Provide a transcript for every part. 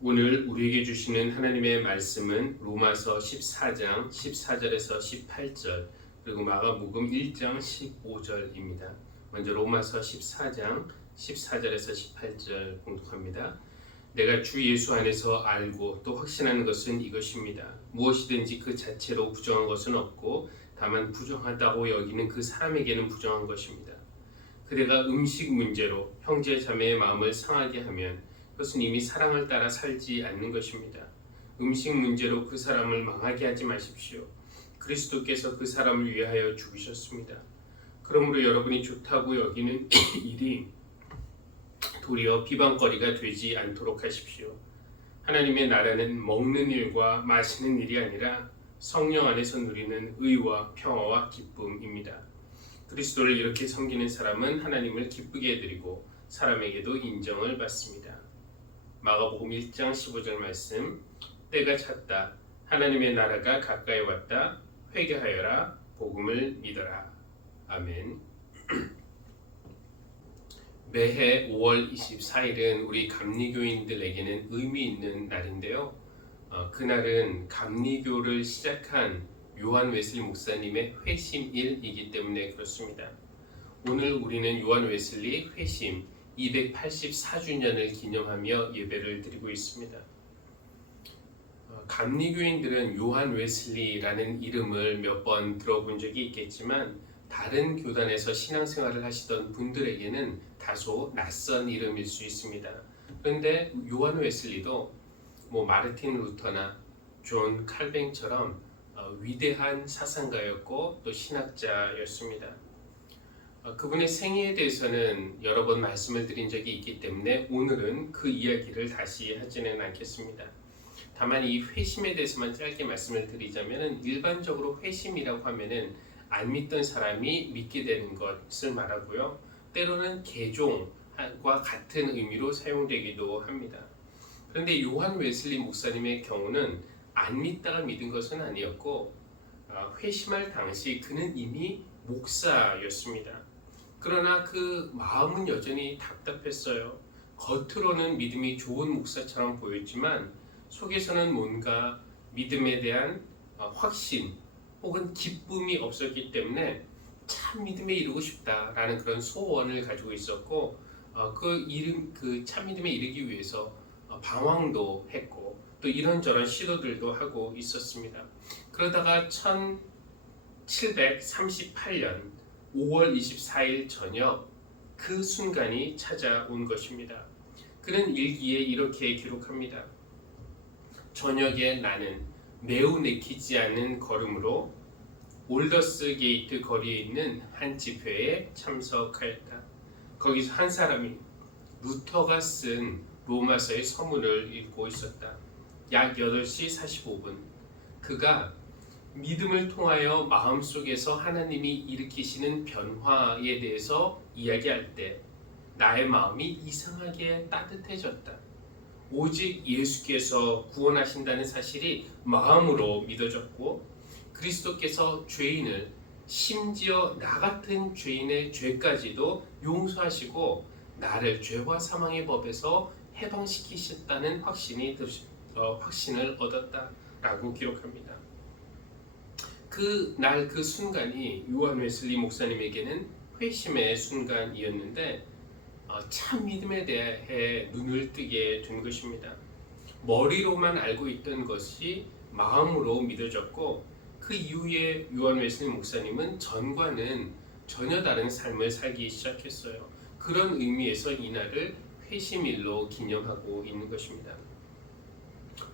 오늘 우리에게 주시는 하나님의 말씀은 로마서 14장 14절에서 18절 그리고 마가복음 1장 15절입니다. 먼저 로마서 14장 14절에서 18절 봉독합니다. 내가 주 예수 안에서 알고 또 확신하는 것은 이것입니다. 무엇이든지 그 자체로 부정한 것은 없고 다만 부정하다고 여기는 그 사람에게는 부정한 것입니다. 그대가 음식 문제로 형제 자매의 마음을 상하게 하면 그것은 이미 사랑을 따라 살지 않는 것입니다. 음식 문제로 그 사람을 망하게 하지 마십시오. 그리스도께서 그 사람을 위하여 죽으셨습니다. 그러므로 여러분이 좋다고 여기는 일이 도리어 비방거리가 되지 않도록 하십시오. 하나님의 나라는 먹는 일과 마시는 일이 아니라 성령 안에서 누리는 의와 평화와 기쁨입니다. 그리스도를 이렇게 섬기는 사람은 하나님을 기쁘게 해드리고 사람에게도 인정을 받습니다. 마가복음 1장 15절 말씀, 때가 찼다. 하나님의 나라가 가까이 왔다. 회개하여라. 복음을 믿어라. 아멘. 매해 5월 24일은 우리 감리교인들에게는 의미 있는 날인데요. 그날은 감리교를 시작한 요한 웨슬리 목사님의 회심일이기 때문에 그렇습니다. 오늘 우리는 요한 웨슬리 회심 284주년을 기념하며 예배를 드리고 있습니다. 감리교인들은 요한 웨슬리라는 이름을 몇 번 들어본 적이 있겠지만 다른 교단에서 신앙생활을 하시던 분들에게는 다소 낯선 이름일 수 있습니다. 그런데 요한 웨슬리도 마르틴 루터나 존 칼뱅처럼 위대한 사상가였고 또 신학자였습니다. 그분의 생애에 대해서는 여러 번 말씀을 드린 적이 있기 때문에 오늘은 그 이야기를 다시 하지는 않겠습니다. 다만 이 회심에 대해서만 짧게 말씀을 드리자면 일반적으로 회심이라고 하면은 안 믿던 사람이 믿게 되는 것을 말하고요. 때로는 개종과 같은 의미로 사용되기도 합니다. 그런데 요한 웨슬리 목사님의 경우는 안 믿다가 믿은 것은 아니었고 회심할 당시 그는 이미 목사였습니다. 그러나 그 마음은 여전히 답답했어요. 겉으로는 믿음이 좋은 목사처럼 보였지만 속에서는 뭔가 믿음에 대한 확신 혹은 기쁨이 없었기 때문에 참 믿음에 이르고 싶다라는 그런 소원을 가지고 있었고 그 참 믿음에 이르기 위해서 방황도 했고 또 이런저런 시도들도 하고 있었습니다. 그러다가 1738년 5월 24일 저녁 그 순간이 찾아온 것입니다. 그는 일기에 이렇게 기록합니다. 저녁에 나는 매우 내키지 않은 걸음으로 올더스 게이트 거리에 있는 한 집회에 참석하였다. 거기서 한 사람이 루터가 쓴 로마서의 서문을 읽고 있었다. 약 8시 45분 그가 믿음을 통하여 마음속에서 하나님이 일으키시는 변화에 대해서 이야기할 때 나의 마음이 이상하게 따뜻해졌다. 오직 예수께서 구원하신다는 사실이 마음으로 믿어졌고 그리스도께서 죄인을 심지어 나 같은 죄인의 죄까지도 용서하시고 나를 죄와 사망의 법에서 해방시키셨다는 확신을 얻었다라고 기록합니다. 그날 그 순간이 요한 웨슬리 목사님에게는 회심의 순간이었는데 참 믿음에 대해 눈을 뜨게 된 것입니다. 머리로만 알고 있던 것이 마음으로 믿어졌고 그 이후에 요한 웨슬리 목사님은 전과는 전혀 다른 삶을 살기 시작했어요. 그런 의미에서 이날을 회심일로 기념하고 있는 것입니다.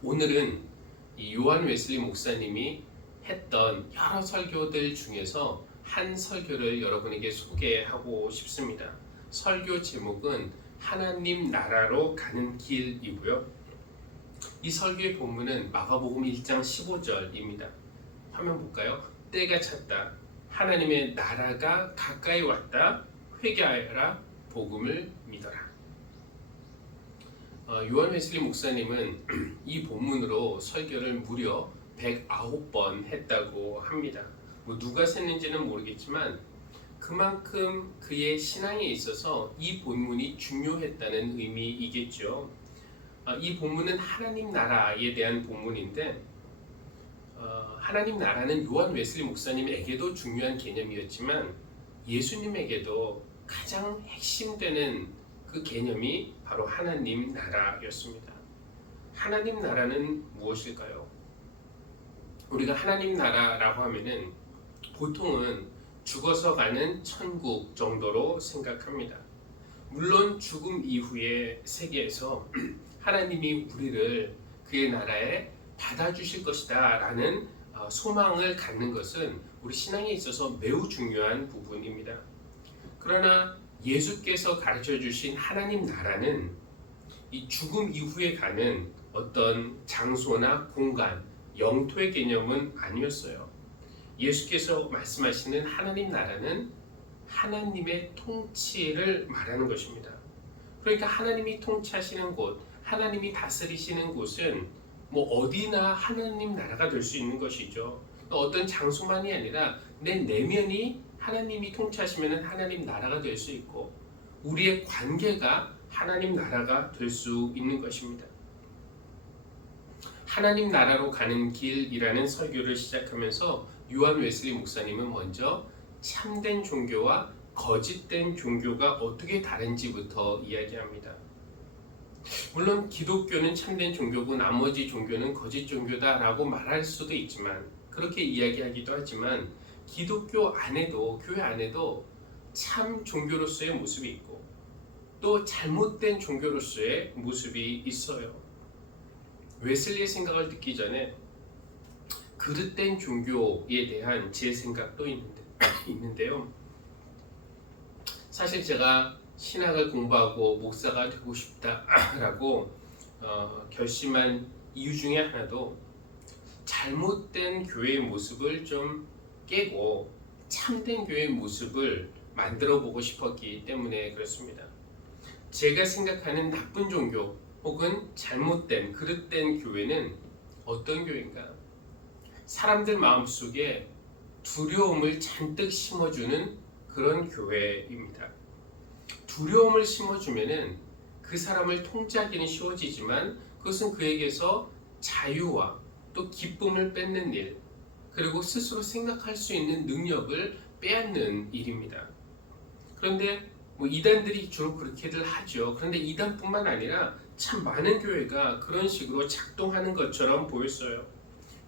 오늘은 이 요한 웨슬리 목사님이 했던 여러 설교들 중에서 한 설교를 여러분에게 소개하고 싶습니다. 설교 제목은 하나님 나라로 가는 길이고요. 이 설교의 본문은 마가복음 1장 15절입니다. 화면 볼까요? 때가 찼다. 하나님의 나라가 가까이 왔다. 회개하여라. 복음을 믿어라. 요한 웨슬리 목사님은 이 본문으로 설교를 무려 109번 했다고 합니다. 누가 셌는지는 모르겠지만 그만큼 그의 신앙에 있어서 이 본문이 중요했다는 의미이겠죠. 이 본문은 하나님 나라에 대한 본문인데 하나님 나라는 요한 웨슬리 목사님에게도 중요한 개념이었지만 예수님에게도 가장 핵심되는 그 개념이 바로 하나님 나라였습니다. 하나님 나라는 무엇일까요? 우리가 하나님 나라라고 하면은 보통은 죽어서 가는 천국 정도로 생각합니다. 물론 죽음 이후의 세계에서 하나님이 우리를 그의 나라에 받아주실 것이다 라는 소망을 갖는 것은 우리 신앙에 있어서 매우 중요한 부분입니다. 그러나 예수께서 가르쳐 주신 하나님 나라는 이 죽음 이후에 가는 어떤 장소나 공간, 영토의 개념은 아니었어요. 예수께서 말씀하시는 하나님 나라는 하나님의 통치를 말하는 것입니다. 그러니까 하나님이 통치하시는 곳, 하나님이 다스리시는 곳은 뭐 어디나 하나님 나라가 될 수 있는 것이죠. 어떤 장소만이 아니라 내 내면이 하나님이 통치하시면 하나님 나라가 될 수 있고 우리의 관계가 하나님 나라가 될 수 있는 것입니다. 하나님 나라로 가는 길이라는 설교를 시작하면서 요한 웨슬리 목사님은 먼저 참된 종교와 거짓된 종교가 어떻게 다른지부터 이야기합니다. 물론 기독교는 참된 종교고 나머지 종교는 거짓 종교다라고 말할 수도 있지만 그렇게 이야기하기도 하지만 기독교 안에도 교회 안에도 참 종교로서의 모습이 있고 또 잘못된 종교로서의 모습이 있어요. 웨슬리의 생각을 듣기 전에 그릇된 종교에 대한 제 생각도 있는데요. 사실 제가 신학을 공부하고 목사가 되고 싶다라고 결심한 이유 중에 하나도 잘못된 교회의 모습을 좀 깨고 참된 교회의 모습을 만들어 보고 싶었기 때문에 그렇습니다. 제가 생각하는 나쁜 종교 혹은 잘못된 그릇된 교회는 어떤 교회인가? 사람들 마음속에 두려움을 잔뜩 심어주는 그런 교회입니다. 두려움을 심어주면은 그 사람을 통제하기는 쉬워지지만 그것은 그에게서 자유와 또 기쁨을 뺏는 일, 그리고 스스로 생각할 수 있는 능력을 빼앗는 일입니다. 그런데 이단들이 주로 그렇게들 하죠. 그런데 이단뿐만 아니라 참 많은 교회가 그런 식으로 작동하는 것처럼 보였어요.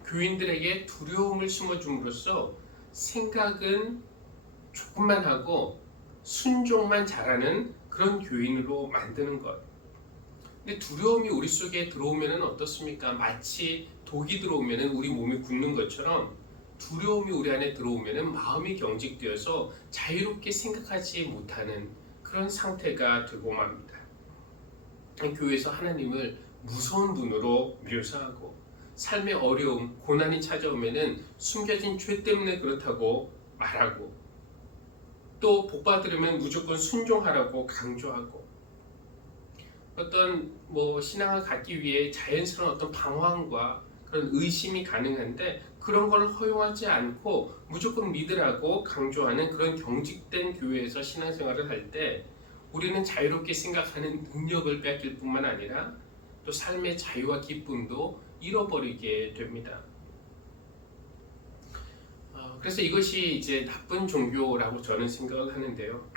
교인들에게 두려움을 심어줌으로써 생각은 조금만 하고 순종만 잘하는 그런 교인으로 만드는 것. 근데 두려움이 우리 속에 들어오면 어떻습니까? 마치 독이 들어오면 우리 몸이 굳는 것처럼 두려움이 우리 안에 들어오면 마음이 경직되어서 자유롭게 생각하지 못하는 그런 상태가 되고 맙니다. 교회에서 하나님을 무서운 분으로 묘사하고 삶의 어려움, 고난이 찾아오면 숨겨진 죄 때문에 그렇다고 말하고 또 복 받으려면 무조건 순종하라고 강조하고 어떤 신앙을 갖기 위해 자연스러운 어떤 방황과 그런 의심이 가능한데 그런 걸 허용하지 않고 무조건 믿으라고 강조하는 그런 경직된 교회에서 신앙생활을 할 때 우리는 자유롭게 생각하는 능력을 뺏길 뿐만 아니라 또 삶의 자유와 기쁨도 잃어버리게 됩니다. 그래서 이것이 이제 나쁜 종교라고 저는 생각을 하는데요.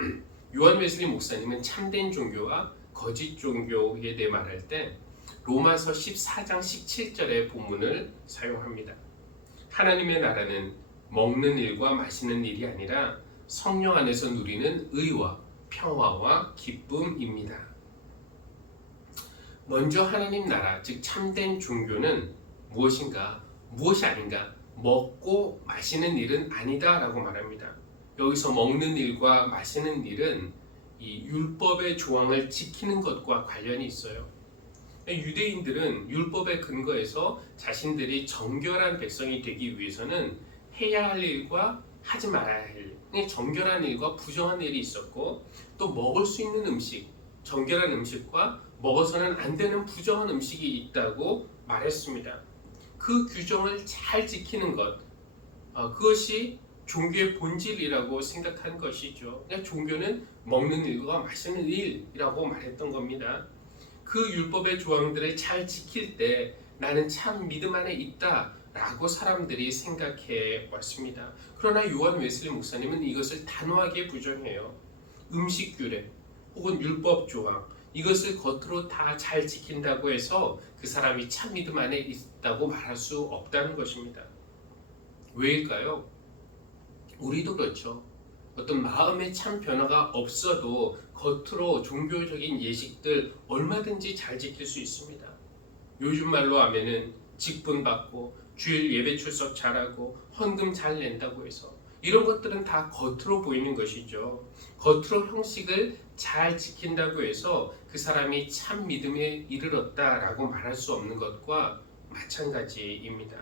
요한 웨슬리 목사님은 참된 종교와 거짓 종교에 대해 말할 때 로마서 14장 17절의 본문을 사용합니다. 하나님의 나라는 먹는 일과 마시는 일이 아니라 성령 안에서 누리는 의와 평화와 기쁨입니다. 먼저 하나님 나라, 즉 참된 종교는 무엇인가, 무엇이 아닌가, 먹고 마시는 일은 아니다 라고 말합니다. 여기서 먹는 일과 마시는 일은 이 율법의 조항을 지키는 것과 관련이 있어요. 유대인들은 율법의 근거에서 자신들이 정결한 백성이 되기 위해서는 해야 할 일과 하지 말아야 할 일, 정결한 일과 부정한 일이 있었고 또 먹을 수 있는 음식, 정결한 음식과 먹어서는 안 되는 부정한 음식이 있다고 말했습니다. 그 규정을 잘 지키는 것, 그것이 종교의 본질이라고 생각한 것이죠. 그러니까 종교는 먹는 일과 마시는 일이라고 말했던 겁니다. 그 율법의 조항들을 잘 지킬 때 나는 참 믿음 안에 있다 라고 사람들이 생각해 왔습니다. 그러나 요한 웨슬리 목사님은 이것을 단호하게 부정해요. 음식 규례 혹은 율법 조항 이것을 겉으로 다 잘 지킨다고 해서 그 사람이 참 믿음 안에 있다고 말할 수 없다는 것입니다. 왜일까요? 우리도 그렇죠. 어떤 마음의 참 변화가 없어도 겉으로 종교적인 예식들 얼마든지 잘 지킬 수 있습니다. 요즘 말로 하면은 직분 받고 주일 예배 출석 잘하고 헌금 잘 낸다고 해서 이런 것들은 다 겉으로 보이는 것이죠. 겉으로 형식을 잘 지킨다고 해서 그 사람이 참 믿음에 이르렀다라고 말할 수 없는 것과 마찬가지입니다.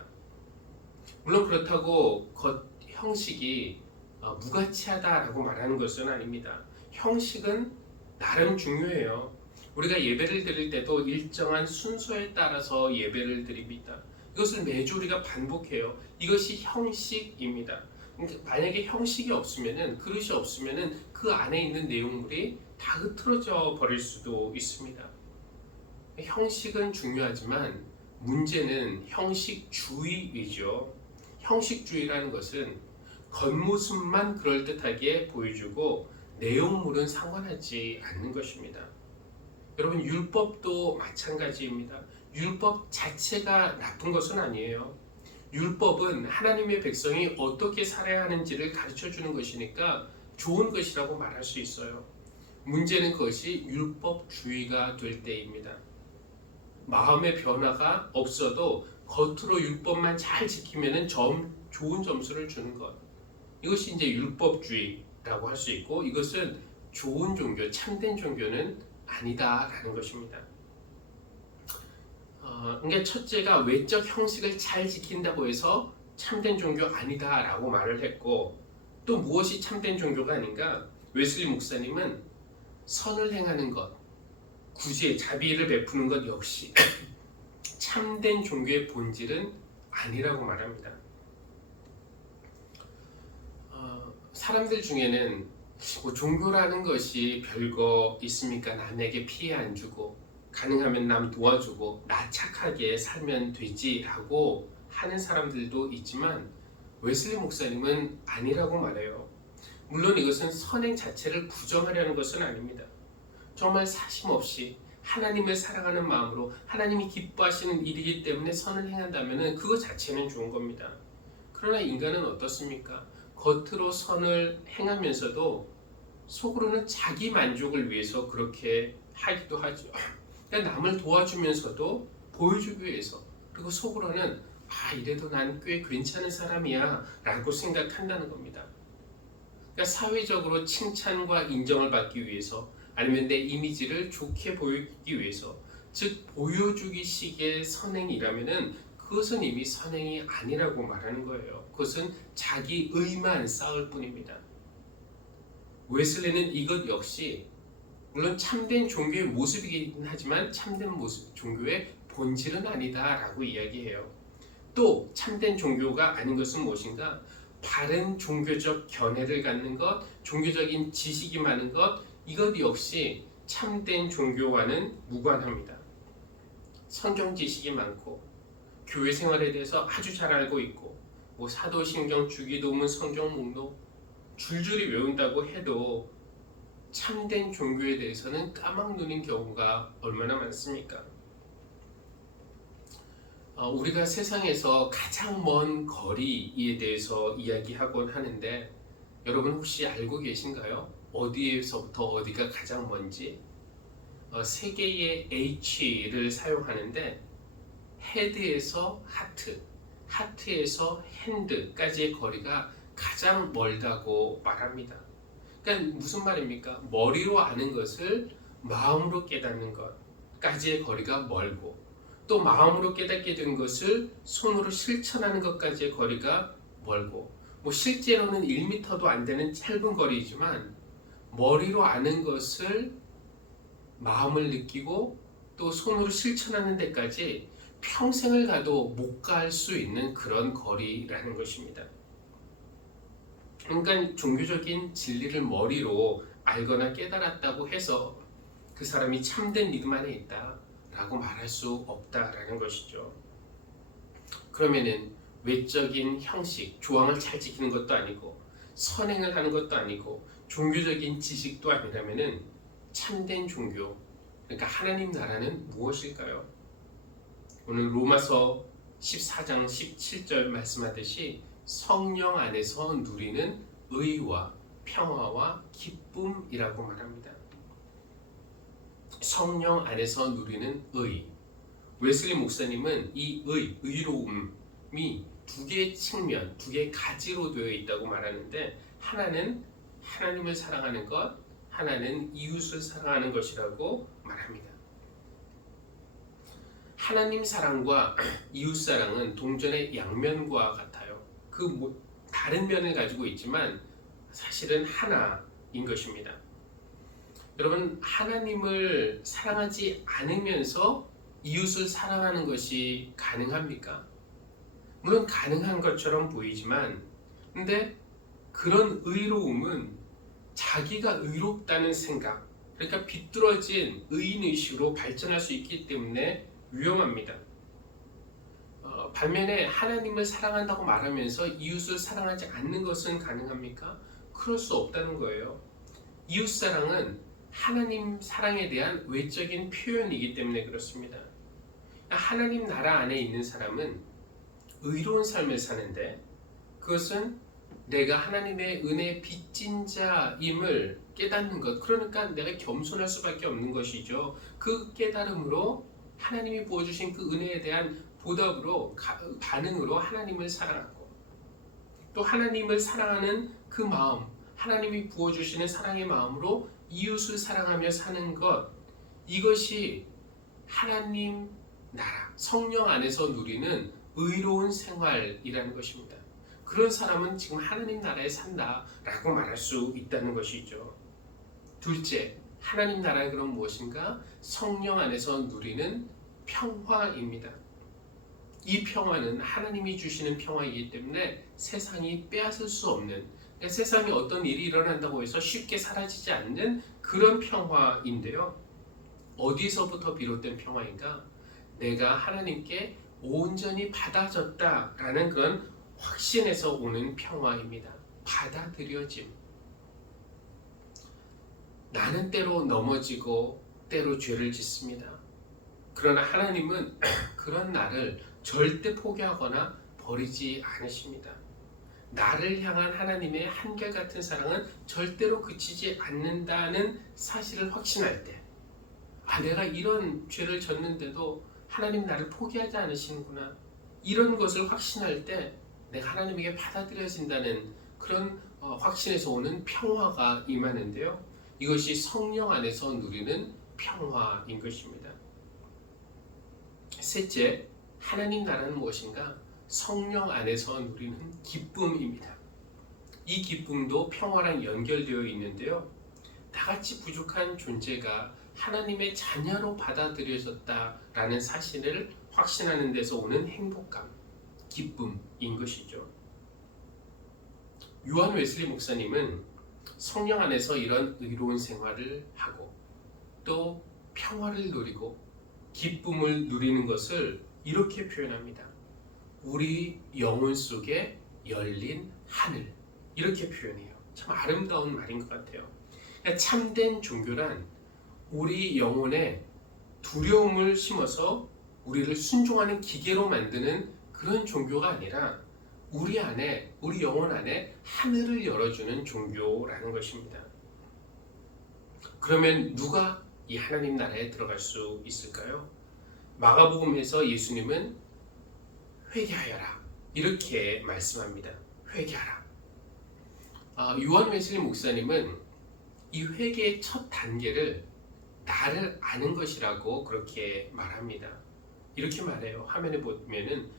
물론 그렇다고 겉 형식이 무가치하다라고 말하는 것은 아닙니다. 형식은 나름 중요해요. 우리가 예배를 드릴 때도 일정한 순서에 따라서 예배를 드립니다. 이것을 매주 우리가 반복해요. 이것이 형식입니다. 만약에 형식이 없으면은 그릇이 없으면은 그 안에 있는 내용물이 다 흐트러져 버릴 수도 있습니다. 형식은 중요하지만 문제는 형식주의이죠. 형식주의라는 것은 겉모습만 그럴듯하게 보여주고 내용물은 상관하지 않는 것입니다. 여러분 율법도 마찬가지입니다. 율법 자체가 나쁜 것은 아니에요. 율법은 하나님의 백성이 어떻게 살아야 하는지를 가르쳐 주는 것이니까 좋은 것이라고 말할 수 있어요. 문제는 그것이 율법주의가 될 때입니다. 마음의 변화가 없어도 겉으로 율법만 잘 지키면 좋은 점수를 주는 것. 이것이 이제 율법주의라고 할 수 있고 이것은 좋은 종교, 참된 종교는 아니다라는 것입니다. 그러니까 첫째가 외적 형식을 잘 지킨다고 해서 참된 종교 아니다라고 말을 했고 또 무엇이 참된 종교가 아닌가? 웨슬리 목사님은 선을 행하는 것, 구제, 자비를 베푸는 것 역시 참된 종교의 본질은 아니라고 말합니다. 사람들 중에는 종교라는 것이 별거 있습니까? 남에게 피해 안 주고 가능하면 남 도와주고 나 착하게 살면 되지라고 하는 사람들도 있지만 웨슬리 목사님은 아니라고 말해요. 물론 이것은 선행 자체를 부정하려는 것은 아닙니다. 정말 사심없이 하나님을 사랑하는 마음으로 하나님이 기뻐하시는 일이기 때문에 선을 행한다면 그것 자체는 좋은 겁니다. 그러나 인간은 어떻습니까? 겉으로 선을 행하면서도 속으로는 자기 만족을 위해서 그렇게 하기도 하죠. 그러니까 남을 도와주면서도 보여주기 위해서 그리고 속으로는 이래도 난 꽤 괜찮은 사람이야 라고 생각한다는 겁니다. 그러니까 사회적으로 칭찬과 인정을 받기 위해서 아니면 내 이미지를 좋게 보이기 위해서 즉 보여주기식의 선행이라면 그것은 이미 선행이 아니라고 말하는 거예요. 그것은 자기 의만 쌓을 뿐입니다. 웨슬리는 이것 역시 물론 참된 종교의 모습이긴 하지만 참된 종교의 본질은 아니다라고 이야기해요. 또 참된 종교가 아닌 것은 무엇인가? 바른 종교적 견해를 갖는 것, 종교적인 지식이 많은 것, 이것 역시 참된 종교와는 무관합니다. 성경 지식이 많고 교회 생활에 대해서 아주 잘 알고 있고 사도신경, 주기도문, 성경 목록 줄줄이 외운다고 해도 참된 종교에 대해서는 까막눈인 경우가 얼마나 많습니까? 우리가 세상에서 가장 먼 거리에 대해서 이야기하곤 하는데 여러분 혹시 알고 계신가요? 어디에서부터 어디가 가장 먼지? 세 개의 H를 사용하는데 헤드에서 하트, 하트에서 핸드까지의 거리가 가장 멀다고 말합니다. 그러니까 무슨 말입니까? 머리로 아는 것을 마음으로 깨닫는 것까지의 거리가 멀고 또 마음으로 깨닫게 된 것을 손으로 실천하는 것까지의 거리가 멀고 실제로는 1m도 안 되는 짧은 거리이지만 머리로 아는 것을 마음을 느끼고 또 손으로 실천하는 데까지 평생을 가도 못 갈 수 있는 그런 거리라는 것입니다. 그러니까 종교적인 진리를 머리로 알거나 깨달았다고 해서 그 사람이 참된 믿음 안에 있다. 라고 말할 수 없다라는 것이죠. 그러면은 외적인 형식, 조항을 잘 지키는 것도 아니고 선행을 하는 것도 아니고 종교적인 지식도 아니라면은 참된 종교, 그러니까 하나님 나라는 무엇일까요? 오늘 로마서 14장 17절 말씀하듯이 성령 안에서 누리는 의와 평화와 기쁨이라고 말합니다. 성령 안에서 누리는 의. 웨슬리 목사님은 이 의로움이 두 개의 측면, 두 개의 가지로 되어 있다고 말하는데, 하나는 하나님을 사랑하는 것, 하나는 이웃을 사랑하는 것이라고 말합니다. 하나님 사랑과 이웃 사랑은 동전의 양면과 같아요. 다른 면을 가지고 있지만 사실은 하나인 것입니다. 여러분, 하나님을 사랑하지 않으면서 이웃을 사랑하는 것이 가능합니까? 물론 가능한 것처럼 보이지만, 근데 그런 의로움은 자기가 의롭다는 생각, 그러니까 비뚤어진 의인의식으로 발전할 수 있기 때문에 위험합니다. 반면에 하나님을 사랑한다고 말하면서 이웃을 사랑하지 않는 것은 가능합니까? 그럴 수 없다는 거예요. 이웃사랑은 하나님 사랑에 대한 외적인 표현이기 때문에 그렇습니다. 하나님 나라 안에 있는 사람은 의로운 삶을 사는데, 그것은 내가 하나님의 은혜에 빚진 자임을 깨닫는 것, 그러니까 내가 겸손할 수밖에 없는 것이죠. 그 깨달음으로 하나님이 부어주신 그 은혜에 대한 보답으로, 반응으로 하나님을 사랑하고, 또 하나님을 사랑하는 그 마음, 하나님이 부어주시는 사랑의 마음으로 이웃을 사랑하며 사는 것, 이것이 하나님 나라, 성령 안에서 누리는 의로운 생활이라는 것입니다. 그런 사람은 지금 하나님 나라에 산다라고 말할 수 있다는 것이죠. 둘째, 하나님 나라의 그럼 무엇인가? 성령 안에서 누리는 평화입니다. 이 평화는 하나님이 주시는 평화이기 때문에 세상이 빼앗을 수 없는, 그러니까 세상에 어떤 일이 일어난다고 해서 쉽게 사라지지 않는 그런 평화인데요. 어디서부터 비롯된 평화인가? 내가 하나님께 온전히 받아졌다라는 그런 확신에서 오는 평화입니다. 받아들여짐. 나는 때로 넘어지고 때로 죄를 짓습니다. 그러나 하나님은 그런 나를 절대 포기하거나 버리지 않으십니다. 나를 향한 하나님의 한결같은 사랑은 절대로 그치지 않는다는 사실을 확신할 때, 내가 이런 죄를 졌는데도 하나님 나를 포기하지 않으시는구나, 이런 것을 확신할 때 내가 하나님에게 받아들여진다는 그런 확신에서 오는 평화가 임하는데요. 이것이 성령 안에서 누리는 평화인 것입니다. 셋째, 하나님 나라는 무엇인가? 성령 안에서 누리는 기쁨입니다. 이 기쁨도 평화랑 연결되어 있는데요. 다같이 부족한 존재가 하나님의 자녀로 받아들여졌다라는 사실을 확신하는 데서 오는 행복감, 기쁨인 것이죠. 요한 웨슬리 목사님은 성령 안에서 이런 의로운 생활을 하고 또 평화를 누리고 기쁨을 누리는 것을 이렇게 표현합니다. 우리 영혼 속에 열린 하늘, 이렇게 표현해요. 참 아름다운 말인 것 같아요. 참된 종교란 우리 영혼에 두려움을 심어서 우리를 순종하는 기계로 만드는 그런 종교가 아니라 우리 안에, 우리 영혼 안에 하늘을 열어주는 종교라는 것입니다. 그러면 누가 이 하나님 나라에 들어갈 수 있을까요? 마가복음에서 예수님은 회개하여라, 이렇게 말씀합니다. 회개하라. 요한 웨슬리 목사님은 이 회개의 첫 단계를 나를 아는 것이라고 그렇게 말합니다. 이렇게 말해요. 화면에 보면은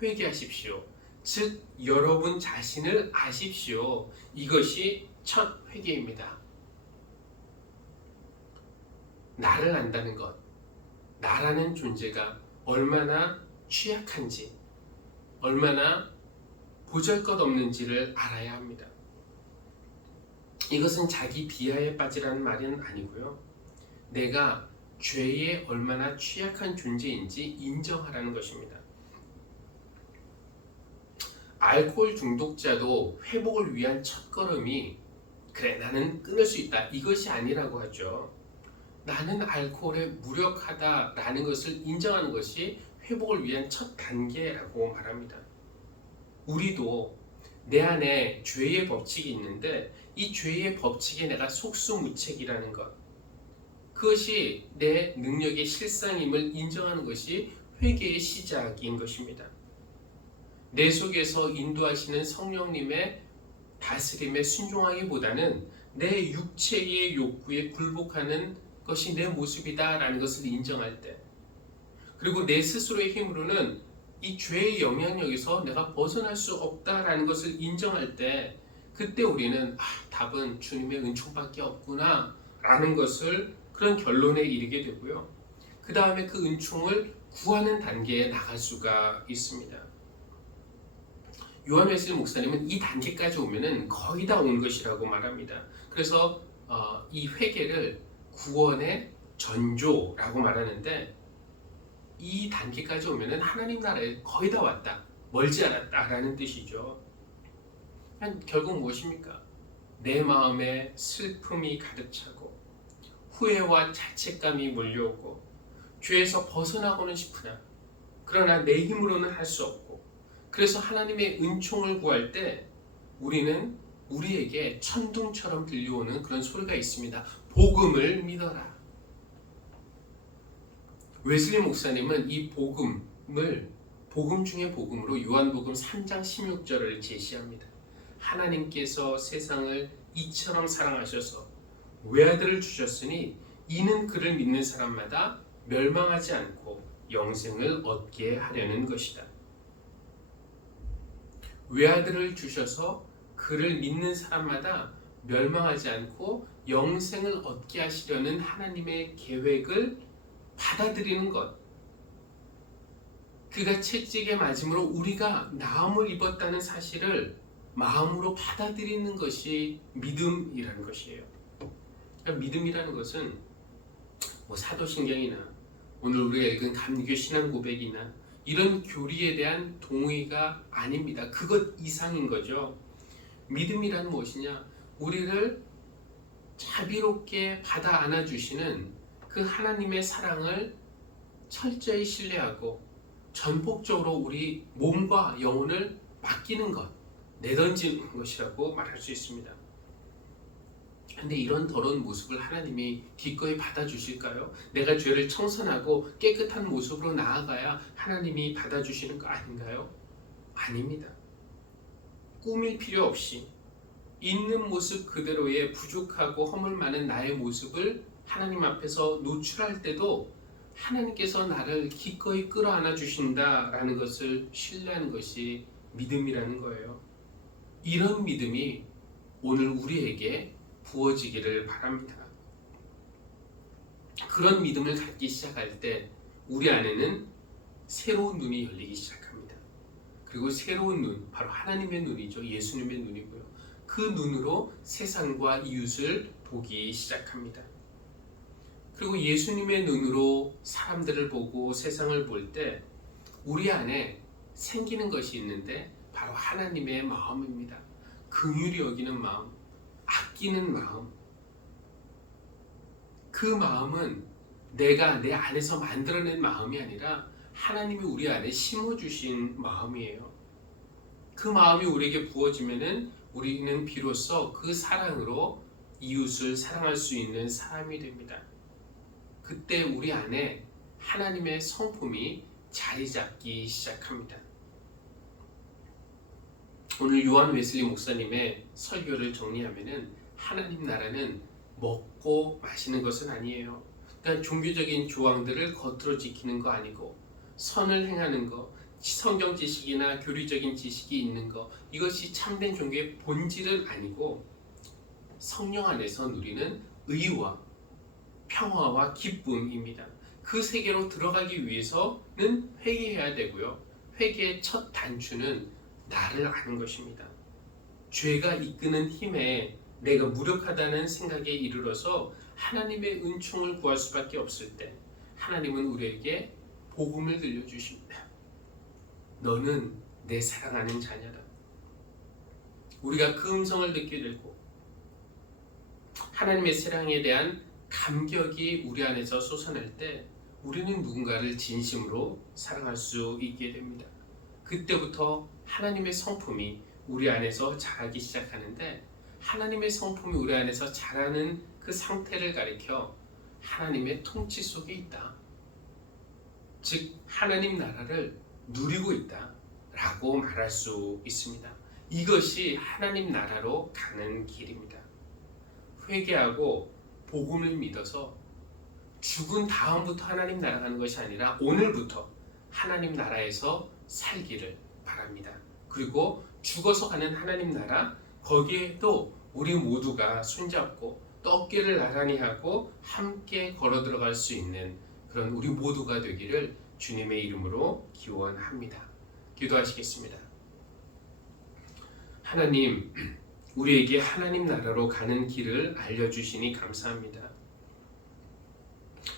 회개하십시오. 즉 여러분 자신을 아십시오. 이것이 첫 회개입니다. 나를 안다는 것, 나라는 존재가 얼마나 취약한지, 얼마나 보잘것없는지를 알아야 합니다. 이것은 자기 비하에 빠지라는 말은 아니고요. 내가 죄에 얼마나 취약한 존재인지 인정하라는 것입니다. 알코올 중독자도 회복을 위한 첫걸음이 그래 나는 끊을 수 있다 이것이 아니라고 하죠. 나는 알코올에 무력하다라는 것을 인정하는 것이 회복을 위한 첫 단계라고 말합니다. 우리도 내 안에 죄의 법칙이 있는데 이 죄의 법칙에 내가 속수무책이라는 것, 그것이 내 능력의 실상임을 인정하는 것이 회개의 시작인 것입니다. 내 속에서 인도하시는 성령님의 다스림에 순종하기보다는 내 육체의 욕구에 굴복하는 것이 내 모습이다라는 것을 인정할 때, 그리고 내 스스로의 힘으로는 이 죄의 영향력에서 내가 벗어날 수 없다라는 것을 인정할 때, 그때 우리는 답은 주님의 은총밖에 없구나 라는 것을 그런 결론에 이르게 되고요. 그 다음에 그 은총을 구하는 단계에 나갈 수가 있습니다. 요한 웨슬리 목사님은 이 단계까지 오면은 거의 다 온 것이라고 말합니다. 그래서 이 회개를 구원의 전조라고 말하는데, 이 단계까지 오면은 하나님 나라에 거의 다 왔다, 멀지 않았다라는 뜻이죠. 결국 무엇입니까? 내 마음에 슬픔이 가득 차고 후회와 자책감이 몰려오고 죄에서 벗어나고는 싶으나 그러나 내 힘으로는 할 수 없고, 그래서 하나님의 은총을 구할 때 우리는 우리에게 천둥처럼 들려오는 그런 소리가 있습니다. 복음을 믿어라. 웨슬리 목사님은 이 복음을 복음 중의 복음으로 요한복음 3장 16절을 제시합니다. 하나님께서 세상을 이처럼 사랑하셔서 외아들을 주셨으니 이는 그를 믿는 사람마다 멸망하지 않고 영생을 얻게 하려는 것이다. 외아들을 주셔서 그를 믿는 사람마다 멸망하지 않고 영생을 얻게 하시려는 하나님의 계획을 받아들이는 것, 그가 채찍에 맞음으로 우리가 나음을 입었다는 사실을 마음으로 받아들이는 것이 믿음이라는 것이에요. 그러니까 믿음이라는 것은 사도신경이나 오늘 우리가 읽은 감리교 신앙고백이나 이런 교리에 대한 동의가 아닙니다. 그것 이상인 거죠. 믿음이란 무엇이냐? 우리를 자비롭게 받아 안아주시는 그 하나님의 사랑을 철저히 신뢰하고 전폭적으로 우리 몸과 영혼을 맡기는 것, 내던지는 것이라고 말할 수 있습니다. 근데 이런 더러운 모습을 하나님이 기꺼이 받아주실까요? 내가 죄를 청산하고 깨끗한 모습으로 나아가야 하나님이 받아주시는 거 아닌가요? 아닙니다. 꾸밀 필요 없이 있는 모습 그대로의 부족하고 허물 많은 나의 모습을 하나님 앞에서 노출할 때도 하나님께서 나를 기꺼이 끌어안아 주신다라는 것을 신뢰하는 것이 믿음이라는 거예요. 이런 믿음이 오늘 우리에게 부어지기를 바랍니다. 그런 믿음을 갖기 시작할 때 우리 안에는 새로운 눈이 열리기 시작합니다. 그리고 새로운 눈, 바로 하나님의 눈이죠. 예수님의 눈이고요. 그 눈으로 세상과 이웃을 보기 시작합니다. 그리고 예수님의 눈으로 사람들을 보고 세상을 볼 때 우리 안에 생기는 것이 있는데 바로 하나님의 마음입니다. 긍휼히 여기는 마음, 아끼는 마음. 그 마음은 내가 내 안에서 만들어낸 마음이 아니라 하나님이 우리 안에 심어주신 마음이에요. 그 마음이 우리에게 부어지면은 우리는 비로소 그 사랑으로 이웃을 사랑할 수 있는 사람이 됩니다. 그때 우리 안에 하나님의 성품이 자리 잡기 시작합니다. 오늘 요한 웨슬리 목사님의 설교를 정리하면은 하나님 나라는 먹고 마시는 것은 아니에요. 그러니까 종교적인 조항들을 겉으로 지키는 거 아니고 선을 행하는 거, 성경 지식이나 교리적인 지식이 있는 거, 이것이 참된 종교의 본질은 아니고 성령 안에서 누리는 의와 평화와 기쁨입니다. 그 세계로 들어가기 위해서는 회개해야 되고요. 회개의 첫 단추는 나를 아는 것입니다. 죄가 이끄는 힘에 내가 무력하다는 생각에 이르러서 하나님의 은총을 구할 수밖에 없을 때 하나님은 우리에게 복음을 들려주십니다. 너는 내 사랑하는 자녀다. 우리가 그 음성을 듣게 되고 하나님의 사랑에 대한 감격이 우리 안에서 솟아날 때 우리는 누군가를 진심으로 사랑할 수 있게 됩니다. 그때부터 하나님의 성품이 우리 안에서 자라기 시작하는데, 하나님의 성품이 우리 안에서 자라는 그 상태를 가리켜 하나님의 통치 속에 있다, 즉 하나님 나라를 누리고 있다 라고 말할 수 있습니다. 이것이 하나님 나라로 가는 길입니다. 회개하고 복음을 믿어서 죽은 다음부터 하나님 나라 가는 것이 아니라 오늘부터 하나님 나라에서 살기를 바랍니다. 그리고 죽어서 가는 하나님 나라, 거기에도 우리 모두가 손잡고 또 어깨를 나란히 하고 함께 걸어 들어갈 수 있는 그런 우리 모두가 되기를 주님의 이름으로 기원합니다. 기도하시겠습니다. 하나님, 우리에게 하나님 나라로 가는 길을 알려주시니 감사합니다.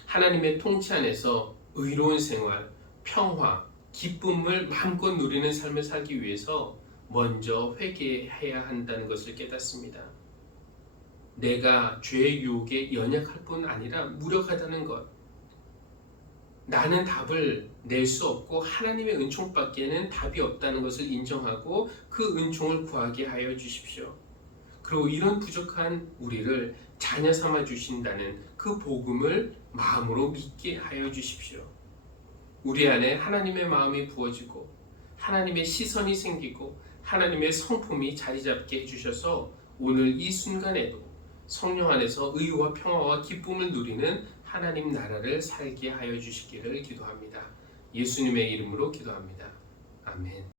하나님의 통치 안에서 의로운 생활, 평화, 기쁨을 마음껏 누리는 삶을 살기 위해서 먼저 회개해야 한다는 것을 깨닫습니다. 내가 죄의 유혹에 연약할 뿐 아니라 무력하다는 것, 나는 답을 낼 수 없고 하나님의 은총밖에는 답이 없다는 것을 인정하고 그 은총을 구하게 하여 주십시오. 그리고 이런 부족한 우리를 자녀 삼아 주신다는 그 복음을 마음으로 믿게 하여 주십시오. 우리 안에 하나님의 마음이 부어지고 하나님의 시선이 생기고 하나님의 성품이 자리 잡게 해주셔서 오늘 이 순간에도 성령 안에서 의와 평화와 기쁨을 누리는 하나님 나라를 살게 하여 주시기를 기도합니다. 예수님의 이름으로 기도합니다. 아멘.